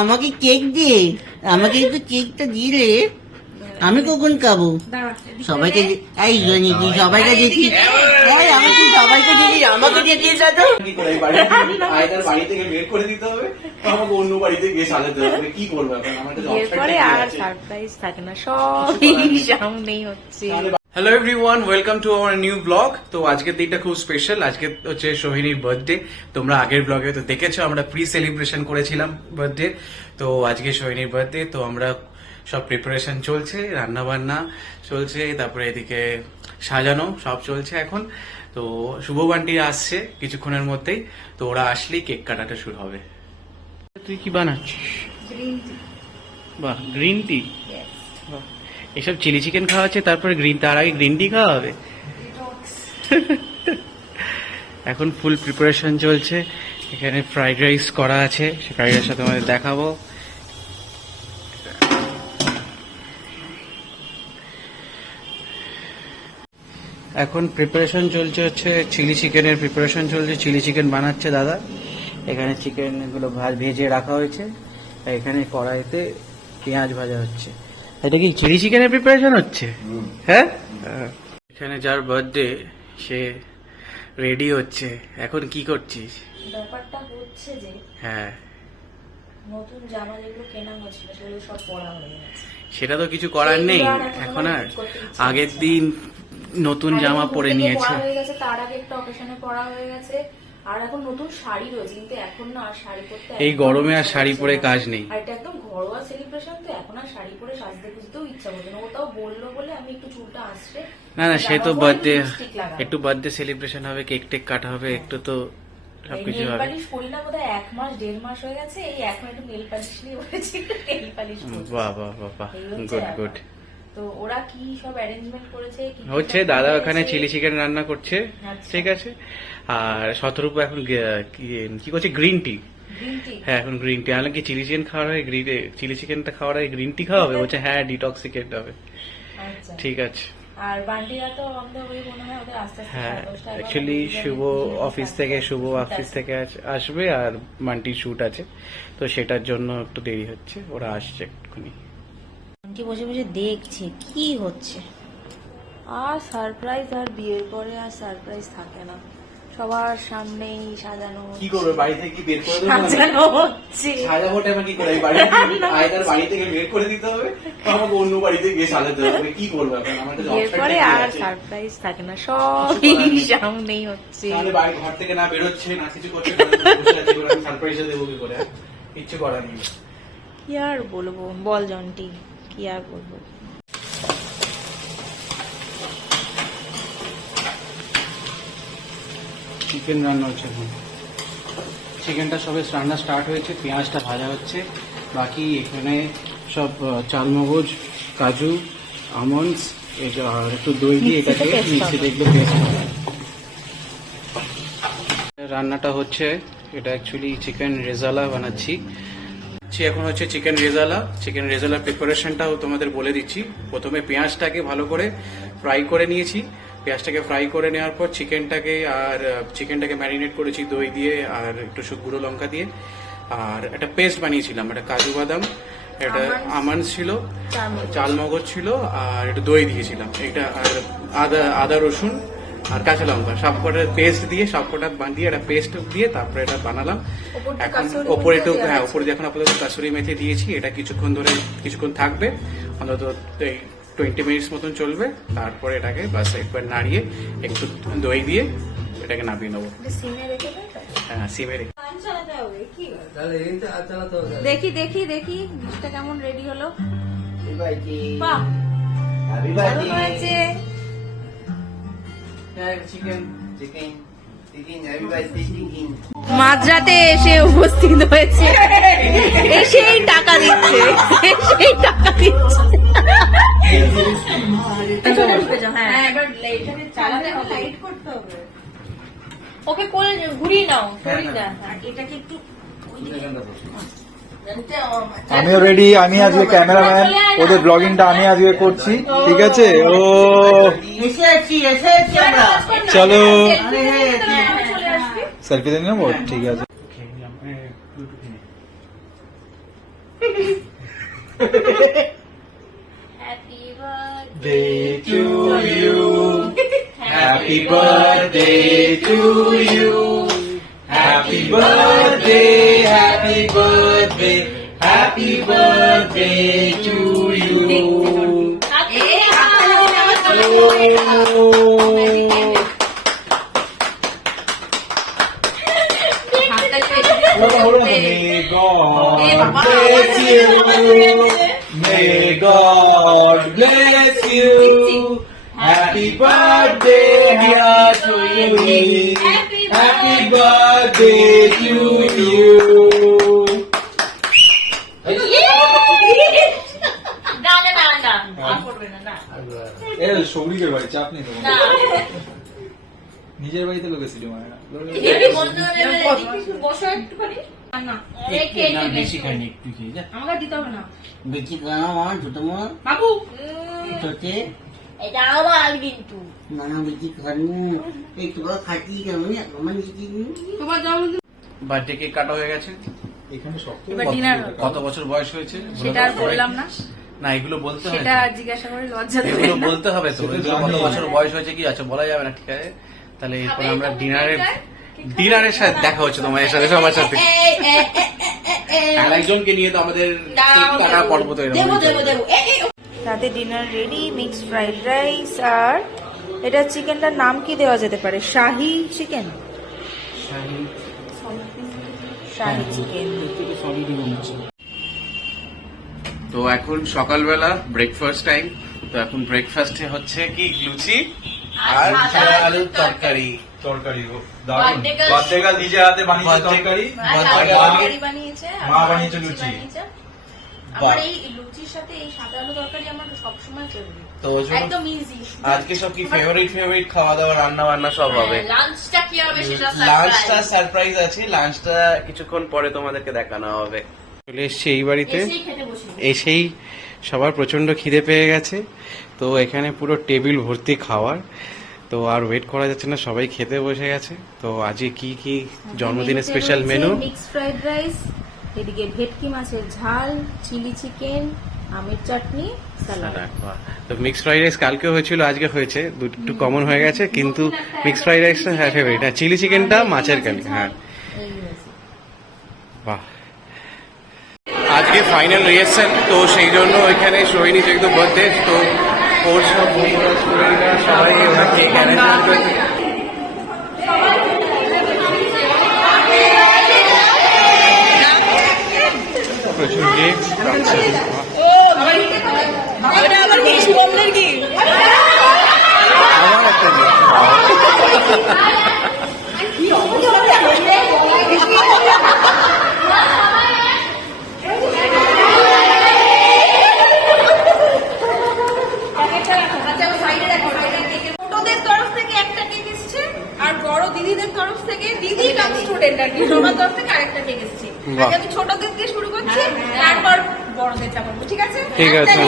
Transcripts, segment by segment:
আমাকে কেক দিয়ে, আমাকে একটু কেকটা দিলে আমি কখন খাবো? সবাইকে এই জনি সবাইকে দেখি, আমাকে সবাইকে দেখি, আমাকে দেখি তো কি করে আয়দার বাড়ি থেকে বের করে দিতে হবে, আমাকে অন্য বাড়িতে গিয়ে সাজাতে হবে। কি করবো এখন? আমার কাছে এরপরে আর সারপ্রাইজ থাকে না, সব সামনেই হচ্ছে। Hello everyone, welcome to our new blog. তো আজকের দিনটা খুব স্পেশাল। আজকে হচ্ছে সোহিনীর বার্থডে। তোমরা আগের ব্লগে তো দেখেছো, আমরা প্রি সেলিব্রেশন করেছিলাম বার্থডে। তো আজকে সোহিনীর বার্থডে, তো আমরা সব প্রিপারেশন চলছে, রান্না বান্না চলছে, তারপরে এদিকে সাজানো সব চলছে এখন। তো শুভ বান্টি আসছে কিছুক্ষণের মধ্যেই, তো ওরা আসলেই কেক কাটাটা শুরু হবে। তুই কি বানাচ্ছিস? বাহ, গ্রিন টি। বাহ, এসব চিলি চিকেন খাওয়া হচ্ছে, তারপরে তার আগে গ্রিন টি খাওয়া হবে। এখন ফুল প্রিপারেশন চলছে। এখানে ফ্রাইড রাইস করা আছে, সে ফ্রাইড রাইসটা তোমাদের দেখাবো। এখন প্রিপারেশন চলছে হচ্ছে চিলি চিকেনের প্রিপারেশন চলছে। চিলি চিকেন বানাচ্ছে দাদা। এখানে চিকেন গুলো ভেজে রাখা হয়েছে, এখানে কড়াইতে পেঁয়াজ ভাজা হচ্ছে। এটা কি চিলি চিকেনের প্রিপারেশন হচ্ছে? হ্যাঁ, এখানে যার বার্থডে সে রেডি হচ্ছে। এখন কি করছিস? ব্যাপারটা হচ্ছে যে হ্যাঁ, নতুন জামা যেগুলো কেনা হয়েছিল সেগুলো সব পরা হয়ে গেছে। সেটা তো কিছু করার নেই এখন। আর আগের দিন নতুন জামা পরে নিয়েছে, হয়ে গেছে, তার আগে একটা অকেশনে পরা হয়ে গেছে, আর এখন নতুন শাড়ি রয়েছে, কিন্তু এখন না আর শাড়ি পরতে, এই গরমে আর শাড়ি পরে কাজ নেই। আর এটা একদম ঘরোয়া সেলিব্রেশন, তো এখন আর শাড়ি পরে সাজতে খুঁজতেও ইচ্ছা করছে না। ওটাও বললো বলে আমি একটু চুলটা আসছে। না না, সে তো বার্থডে, একটু বার্থডে সেলিব্রেশন হবে, কেক টেক কাটা হবে, একটু তো সবকিছু নেল হবে। পালিশ করি না বোধহয় 1 মাস 1.5 মাস হয়ে গেছে, এই এখন একটু নেল পালিশ নিয়ে বলেছি, নেল পালিশ করছি। বাহ বাহ বাহ বাহ, গুড গুড। তো ওরা কি সব অ্যারেঞ্জমেন্ট করেছে হচ্ছে দাদা ওখানে চিলি চিকেন রান্না করছে, ঠিক আছে। আর শতরূপ এখন কি করছে? Green tea. হ্যাঁ, এখন গ্রিন টি। আমি কি চিলি চিকেন খাওয়ার হয়, চিলি চিকেনটা খাওয়ার হয় গ্রিন টি খাওয়া হবে? বলছে হ্যাঁ, ডিটক্সিকেট হবে। ঠিক আছে। আর বান্টিরা তো অন্ধ হয়ে মনে হয় ওদের আস্তে আস্তে। হ্যাঁ, অ্যাকচুয়ালি শুভ অফিস থেকে আসবে, আর মান্টির শুট আছে, তো সেটার জন্য একটু দেরি হচ্ছে। ওরা আসছে এক্ষুনি। বান্টি বসে বসে দেখছে কি হচ্ছে। আর সারপ্রাইজ, আর বিয়ের পরে আর সারপ্রাইজ থাকে না, সবার সামনেই সাজানো কি করবে? বাড়ি থেকে কি বের করে দেবো? সাজানো হচ্ছে। সাজাবো টাইমে কি করে? আয়দার বাড়ি থেকে বের করে দিতে হবে, আমাকে অন্য বাড়িতে গিয়ে সাজাতে হবে। কি করবো এখন? আমার কাছে বিয়ের option পরে নেই আর আছে। সারপ্রাইজ থাকে না, সব সামনেই হচ্ছে। তাহলে বাড়ি ঘর থেকে না বেরোচ্ছে, না কিছু করছে, সারপ্রাইজ দেবো কি করে? কিচ্ছু করার নেই। কি আর বলবো, বল জন্টি, কি আর বলবো। চিকেন রান্না হচ্ছে এখন। চিকেনটা সবে রান্না স্টার্ট হয়েছে, পেঁয়াজটা ভাজা হচ্ছে। বাকি এখানে সব চালমগজ, কাজু, আমন্ডস, আর একটু দই দিয়ে এটাকে মিক্সিতে এগুলো পেস্ট হবে। রান্নাটা হচ্ছে, এটা অ্যাকচুয়ালি চিকেন রেজালা বানাচ্ছি। এখন হচ্ছে চিকেন রেজালা প্রিপারেশনটাও তোমাদের বলে দিচ্ছি। প্রথমে পেঁয়াজটাকে ভালো করে ফ্রাই করে নিয়েছি। পেঁয়াজটাকে ফ্রাই করে নেওয়ার পর চিকেনটাকে ম্যারিনেট করেছি দই দিয়ে আর একটু গুঁড়ো লঙ্কা দিয়ে। আর একটা পেস্ট বানিয়েছিলাম, একটা কাজু বাদাম, একটা আমন্ড ছিল, চালমগজ ছিল, আর একটু দই দিয়েছিলাম। এটা আর আদা রসুন আর কাঁচা লঙ্কা সবকটা পেস্ট দিয়ে, সবকটা বাঁধিয়ে একটা পেস্ট দিয়ে তারপরে এটা বানালাম। এখন ওপরে একটু, হ্যাঁ, ওপরে দিয়ে এখন আপাতত কাসুরি মেথি দিয়েছি। এটা কিছুক্ষণ থাকবে, অন্তত 20 মিনিটস মতন চলবে। তারপরে এটাকে বাস একবার নাড়িয়ে একটু দই দিয়ে এটাকে নামিয়ে নেবো। হ্যাঁ, সিমে রেখে। দেখি দেখি দেখি ডিশটা কেমন রেডি হলো। হয়েছে মাঝরাতে এসে উপস্থিত হয়েছে, এসেই টাকা দিচ্ছে, এসেই টাকা দিচ্ছে। ওকে কোলে ঘুরিয়ে নাও, এটাকে একটু। আমিও রেডি, আমি আজকে ক্যামেরাম্যান, ওদের ব্লগিংটা আমি আজকে করছি, ঠিক আছে? ও চলো সেলফি দিয়ে নেবো, ঠিক আছে। Happy birthday Day to you. Happy birthday to you. Happy birthday, happy birthday, happy birthday to you. May God bless you. May God bless you. Happy birthday, dear Sweetie. Happy birthday to you. না না না না আর করবে না না এর সৌরিকের বাড়ি চাপ নেই তোমার না নিজের বাড়িতে লোকেছিল মায়েরা এই বন্ধু বসো একটুখানি না রেখে না, বেশি খাইনি, একটু খেয়ে যা। আমাকে দিতে হবে না বেশি খাওয়া আমার ছোট মা বাবু ছোটে এটা আমার কিন্তু না না বেশি খানু একটু করে খাচ্ছি কেমন আমার দিদি তোমার জন্মদিন বার্থডে কেক কাটা হয়ে গেছে। এখানে শক্ত এবার dinner কত বছর বয়স হয়েছে? সেটা আর বললাম না না, এগুলো বলতে হবে সেটা তো। জিজ্ঞাসা করে লজ্জা এগুলো দেবে বলতে হবে তো। সেটা এগুলো জানি। কত বছর বয়স হয়েছে কি আছে বলা যাবে না, ঠিক আছে? তাহলে এরপর আমরা ডিনারের সাথে দেখা হচ্ছে তোমাদের সাথে, সবার সাথে। আর একজনকে নিয়ে তো আমাদের কেক কাটা পর্ব তো এরকম। রাতে dinner ready, mixed fried rice. আর এটা চিকেনটার নাম কি দেওয়া যেতে পারে? Shahi chicken, shahi chicken. তো এখন সকালবেলা ব্রেকফাস্ট টাইম। তো এখন ব্রেকফাস্টে হচ্ছে কি লুচি আর আলুর তরকারি। তরকারি দারুণ বাদ্যেকাল নিজের হাতে বানিয়েছে তরকারি তরকারি বানিয়েছে, মা বানিয়েছে লুচি। আমার এই লুচির সাথে এই সাদা আলু তরকারি আমার সবসময় চলবে, তো ওই জন্য একদম ইজি। আজকে সব কি ফেভারিট খাওয়া দাওয়া রান্না বান্না সব হবে। লাঞ্চটা কি হবে সেটা লাঞ্চটা সারপ্রাইজ আছে, লাঞ্চটা কিছুক্ষণ পরে তোমাদেরকে দেখানো হবে। চলে এসছি এই বাড়িতে, এসেই খেতে বসি। এসেই সবার প্রচন্ড খিদে পেয়ে গেছে। তো এখানে পুরো টেবিল ভর্তি খাওয়ার, তো আর ওয়েট করা যাচ্ছে না, সবাই খেতে বসে গেছে। তো আজকে কি কি জন্মদিনের special menu? Mixed fried rice, এদিকে ভেটকি মাছের ঝাল, চিলি চিকেন, আমের চাটনি, স্যালাড। তো মিক্সড ফ্রাইড রাইস কালকে হয়েছিল, আজকে হয়েছে, একটু কমন হয়ে গেছে, কিন্তু মিক্সড ফ্রাইড রাইসটা হ্যাঁ ফেভারিট। হ্যাঁ, চিলি চিকেনটা মাছের কালি। হ্যাঁ, এই হয়েছে। বাহ। আজকে ফাইনাল রিহার্সাল, তো সেই জন্য ওইখানে সোহিনী যেহেতু বার্থডে, তো ওর সব বন্ধুরা স্টুডেন্টরা সবাই ওরা কেক অ্যারেঞ্জমেন্ট করেছে। প্রচুর কেক। আমার একটা ছোটদের তরফ থেকে একটা কেক এসেছে আর বড় দিদিদের তরফ থেকে দিদি কাম স্টুডেন্ট আর কি সবার তরফ থেকে আরেকটা কেক এসেছে। বাহ। আগে আমি ছোটদের দিয়ে শুরু করছি তারপর বড়দেরটা করবো, ঠিক আছে? ঠিক আছে।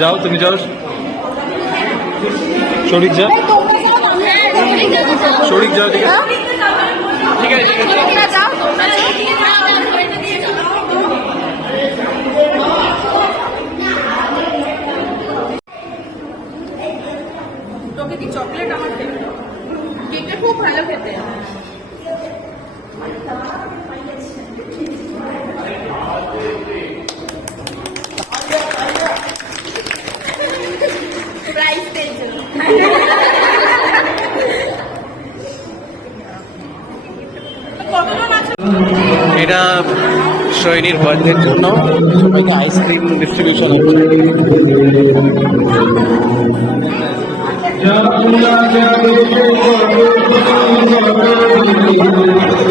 যাও তুমি যাও শরিক যা শরিক যাও ঠিক আছে ঠিক আছে, ঠিক আছে। তোমরা যাও, তোমরা যাও। ভালো খেতে। Price tension. এটা সৈনির বার্থডের জন্য সবাইকে আইসক্রিম ডিস্ট্রিবিউশন হচ্ছে।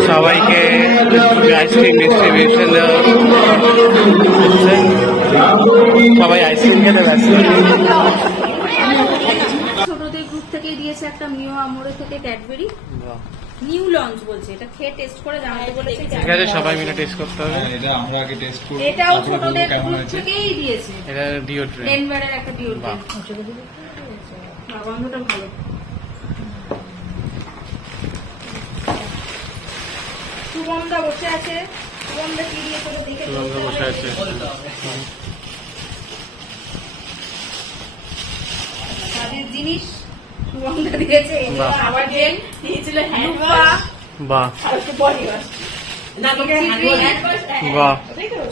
সবাইকে আইসক্রিম ডিস্ট্রিবিউশন হচ্ছে, সবাই আইসক্রিম খেতে ব্যস্ত। ছোটদের গ্রুপ থেকেই দিয়েছে একটা মিও আমোরে থেকে ক্যাডবেরি নিউ লঞ্চ বলছে, এটা খেয়ে টেস্ট করে জানাতে বলেছে। ঠিক আছে, সবাই মিলে টেস্ট করতে হবে। এটা আমরা আগে টেস্ট করব, এটাও তারপরে বলবো ছোটদের কেমন গ্রুপ হয়েছে। থেকেই দিয়েছে, এটা ডিওড্রেন্ট। ডেনভারের একটা ডিওড্রেন্ট। গন্ধটা ভালো। সুগন্ধা বসে আছে, সুগন্ধা কি দিয়ে তোকে দেখে সুগন্ধা বসে আছে। কাজের জিনিস সুগন্ধা দিয়েছে। বাহ। আবার জেল দিয়েছিল হ্যান্ড ওয়াশ বাহ আর একটু বডি ওয়াশ। বাহ,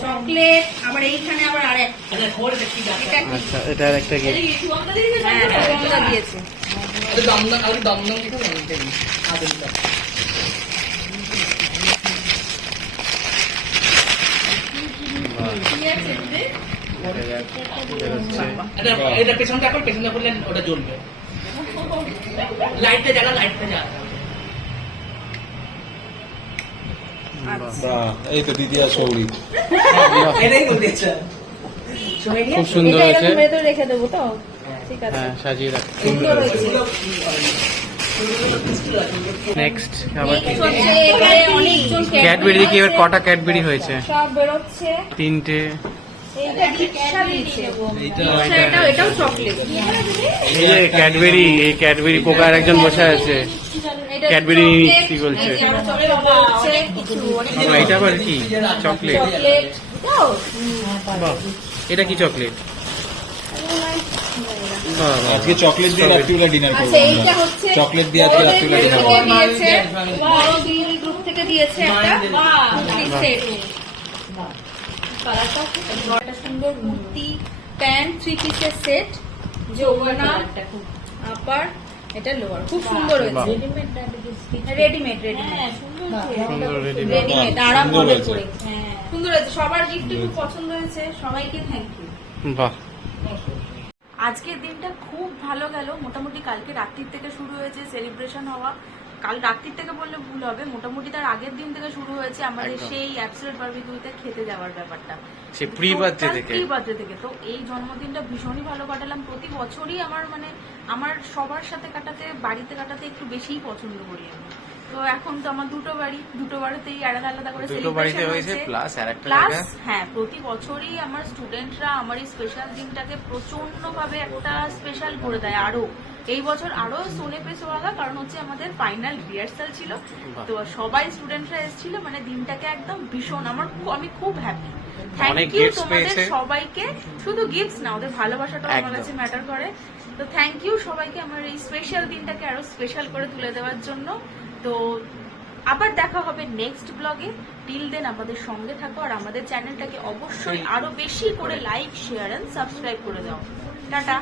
চকলেট, আবার এইখানে আবার আরেকটা। এটা কি? আচ্ছা এটার একটা গিফট। হ্যাঁ, সুগন্ধা দিয়েছে। কি আছে এতে? এটা পেছনটা এখন পেছনটা করলে ওটা জ্বলবে, লাইটটা জ্বালা, লাইটটা জ্বালা। বাহ, এই তো দিদি আর সৌরি। এটাই বলতেছে। খুব সুন্দর এটা আছে। এরকম ভেতরে রেখে দেবো তো? ঠিক আছে। হ্যাঁ, সাজিয়ে রাখ। এগুলো রয়েছে। নেক্সট আবার কি? Next হচ্ছে এখানে অনেকজন ক্যাডবেরি কি এবার কটা ক্যাডবেরি হয়েছে? সব বেরোচ্ছে। তিনটে। এইটা দীক্ষা দিয়েছে। দীক্ষা, এটাও চকলেট। এই যে ক্যাডবেরি, এই ক্যাডবেরি কোকার একজন বসে আছে। এটা ক্যাডবেরি চকলেট। কি বলছে? এই যে আমরা চকলেট বেরোচ্ছে, কিছু অনেক এটা আবার কি? চকলেট। চকলেট। এটাও? বাহ, এটা কি চকলেট? বাহ, বাহ। আজকে চকলেট দিয়ে রাত্রিবেলা ডিনার করবো আচ্ছা, এইটা আমরা। হচ্ছে চকলেট দিয়ে আজকে ওদের রাত্রিবেলা group ডিনার থেকে করবো। দিয়েছে। বড় দিদির গ্রুপ থেকে দিয়েছে একটা কুর্তি সেট। কালারটা একটা সুন্দর কুর্তি, প্যান্ট, 3 পিসের সেট, যে ওড়না, আপার, এটা লোয়ার, খুব সুন্দর হয়েছে। রেডিমেড সুন্দর ready-made। রেডিমেড আরাম সুন্দর হবে হয়েছে। পরে। সুন্দর হয়েছে, সবার গিফট খুব পছন্দ হয়েছে, সবাইকে থ্যাংক ইউ। বাহ, আজকের দিনটা খুব ভালো গেল। মোটামুটি কালকে রাত্রির থেকে শুরু হয়েছে সেলিব্রেশন হওয়া। কাল রাত্রির থেকে বললে ভুল হবে, মোটামুটি তার আগের দিন থেকে শুরু হয়েছে আমাদের একদম। সেই অ্যাবসলিউট বারবিকিউতে খেতে যাওয়ার ব্যাপারটা, সে প্রি-বার্থডে থেকে। প্রি-বার্থডে থেকে। তো এই জন্মদিনটা ভীষণই ভালো কাটালাম। প্রতি বছরই আমার সবার সাথে কাটাতে, বাড়িতে কাটাতে একটু বেশিই পছন্দ করি আমি। তো এখন তো আমার দুটো বাড়িতেই আলাদা আলাদা করে দুটো বাড়িতে celebration হয়েছে, প্লাস আরেকটা প্লাস জায়গা। হ্যাঁ, প্রতি বছরই আমার স্টুডেন্টরা আমার এই স্পেশাল দিনটাকে প্রচন্ড ভাবে একটা স্পেশাল করে দেয়। আরো এই বছর আরো সোনে পে সোহাগা, কারণ হচ্ছে আমাদের ফাইনাল রিহার্সাল ছিল। তো সবাই স্টুডেন্টরা এসেছিল, মানে দিনটাকে একদম ভীষণ আমি খুব হ্যাপি। থ্যাংক অনেক ইউ gifts তোমাদের পেয়েছে। সবাইকে। শুধু গিফটস না, ওদের ভালোবাসাটাও আমার একদম। কাছে ম্যাটার করে। তো থ্যাংক ইউ সবাইকে আমার এই স্পেশাল দিনটাকে আরো স্পেশাল করে তুলে দেওয়ার জন্য। তো আবার দেখা হবে নেক্সট ব্লগে। টিল দেন আমাদের সঙ্গে থাকো, আর আমাদের চ্যানেলটাকে অবশ্যই আরো বেশি করে লাইক, শেয়ার এন্ড সাবস্ক্রাইব করে দাও। টাটা।